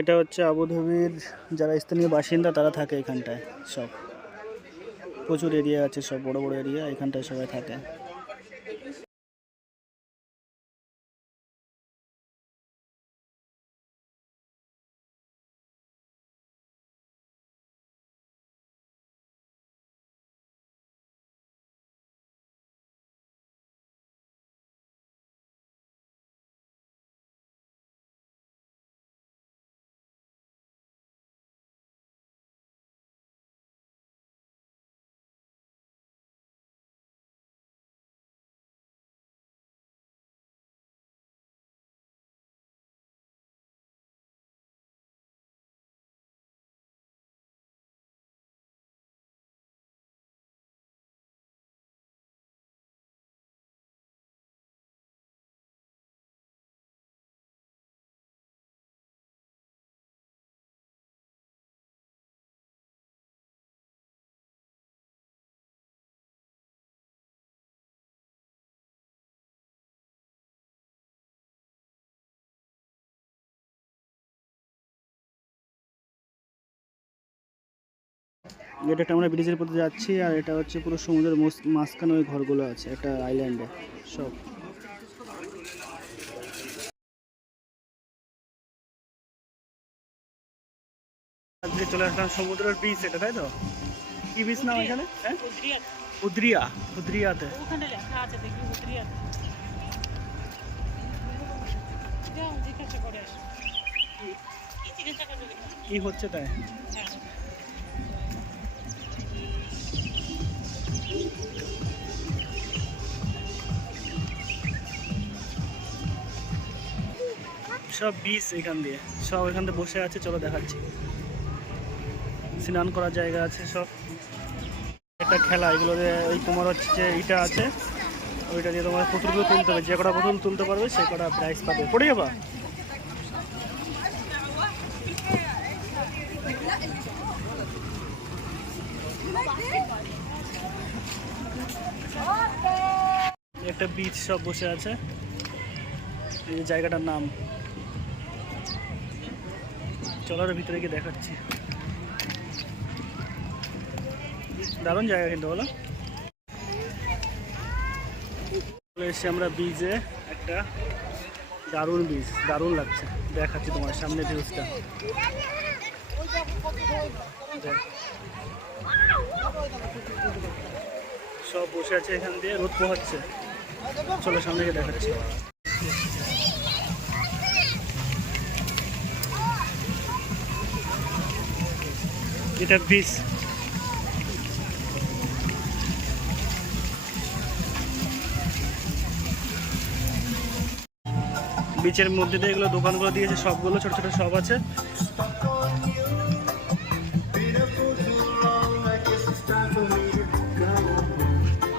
এটা হচ্ছে আবুধাবির যারা স্থানীয় বাসিন্দা তারা থাকে এখানটায়। সব প্রচুর এরিয়া আছে, সব বড় বড় এরিয়া, এখানটায় সবাই থাকে। এটা একটা আমরা ব্রিজের পথে যাচ্ছি, আর এটা হচ্ছে পুরো সমুদ্রের মাঝখানে ওই ঘরগুলো আছে একটা আইল্যান্ডে সব। আজকে চলে আসলাম সমুদ্রের বিচ, এটা তাই তো? কি বিচ নাম এখানে? হ্যাঁ, উদ্রিয়া। উদ্রিয়াতে ওখানে লেখা আছে, দেখি উদ্রিয়াতে। যাও জিজ্ঞাসা করে আসো কি জিজ্ঞাসা করবে, কি হচ্ছে তাই। সব বিচ এখান দিয়ে, সব এখান দিয়ে বসে আছে, চলো দেখাচ্ছি। স্নান করার জায়গা আছে সব। একটা খেলা, এগুলো ওই তোমার হচ্ছে যে ইটা আছে, ওইটা দিয়ে তোমার পুতুলগুলো তুলতে হবে, যে কটা পুতুল তুলতে পারবে সে কটা প্রাইজ পাবে। পড়ে যাবা। একটা বিচ সব বসে আছে, এই যে জায়গাটার নাম। চলার ভিতরে গিয়ে দেখাচ্ছি, দারুণ জায়গা কিন্তু বলো। চলে এসেছি আমরা বিচে, একটা দারুণ বিচ, দারুণ লাগছে। দেখাচ্ছি তোমার সামনে ভিউজটা। সব বসে আছে এখান দিয়ে, রোদ পোহাচ্ছে। চলো সামনে গিয়ে দেখাচ্ছি। এটা বিচ। বিচের মধ্যে দিয়ে এগুলো দোকানগুলো দিয়েছে, সবগুলো ছোট ছোট সব আছে।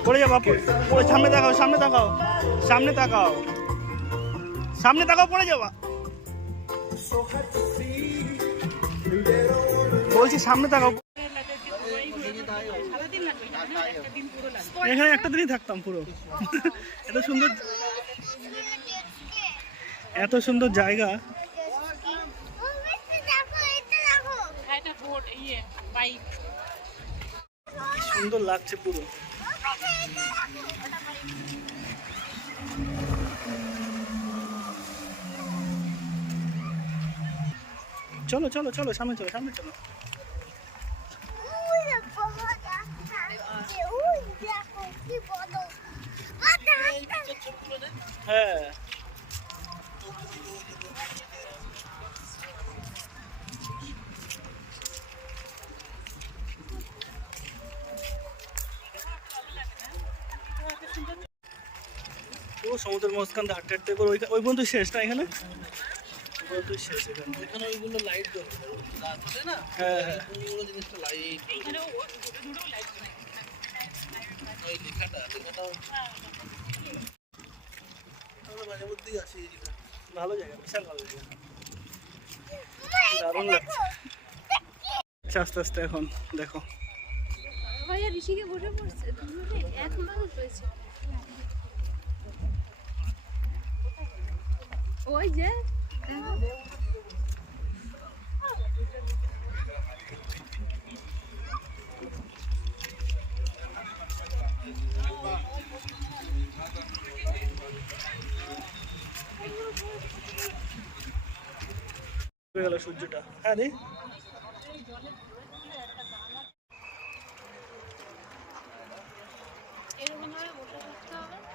পড়ে যাবো, সামনে তাকাও, সামনে তাকাও, সামনে তাকাও, সামনে তাকাও, পড়ে যাবা। বলছি সামনে তাকাও। এখানে একটা দিনই থাকতাম পুরো। এত সুন্দর, এত সুন্দর জায়গা, সুন্দর লাগছে পুরো। চলো চলো চলো, সামনে চলো, সামনে চলো। হ্যাঁ, পুরো সমুদ্রের মাঝখান দিয়ে হাঁটতে হাঁটতে ওই পর্যন্ত শেষ না, এখানে শেষ। এখানে ওইগুলো লাইট জ্বলে না। হ্যাঁ হ্যাঁ, ওইগুলো জিনিসটা লাইট, ওই লেখাটা আমরা মাঝে মধ্যেই আসি। ভালো জায়গা, বিশাল ভালো জায়গা, দারুণ লাগছে। আস্তে আস্তে এখন দেখো ভাইয়া ঋষিকে বসে পড়ছে, এক মানুষ রয়েছে ওই যে হয়ে গেল সূর্যটা। হ্যাঁ দি এরকম ভাবে বসে থাকতে হবে।